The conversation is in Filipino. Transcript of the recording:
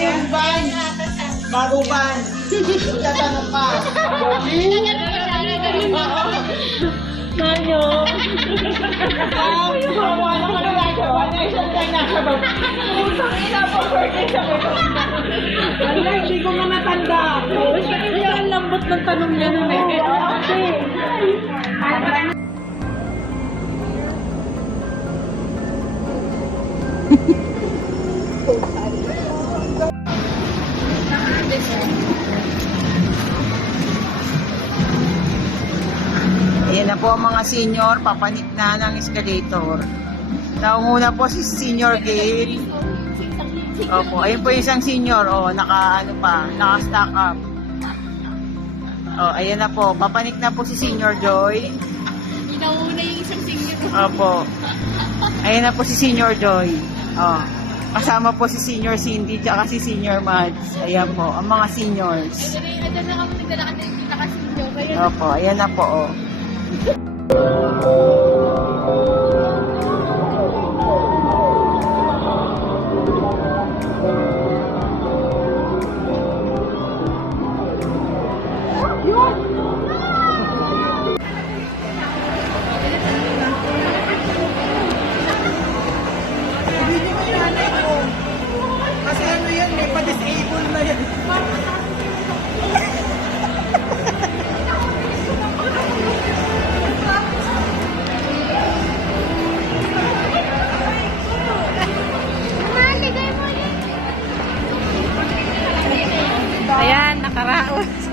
yung van. Bago van. Tatanong ka. Manyo. Wala ka na nagawa na isang tayo nasa baba. Utang ina po, birthday sa mga. Wala, hindi ko nga natanda. Kaya ang lambot ng tanong niya nun eh. Okay. Ayan na po ang mga senior, papanik na ng escalator. Naunguna po si Senior Gate. Opo, ayun po yung isang senior, naka-stack up. Oh, ayan na po, papanik na po si Senior Joy. Inauna yung isang singit. Opo. Ayan na po si Senior Joy. Oh. Kasama po si Senior Cindy tsaka si Senior Mads. Ayan po, ang mga seniors. Ito na kami naglalakad na yung pinakasinyo. Opo, ayan na po. Oh. Kasi ano yan, may pa-disable na yan. Ayan, nakaraos.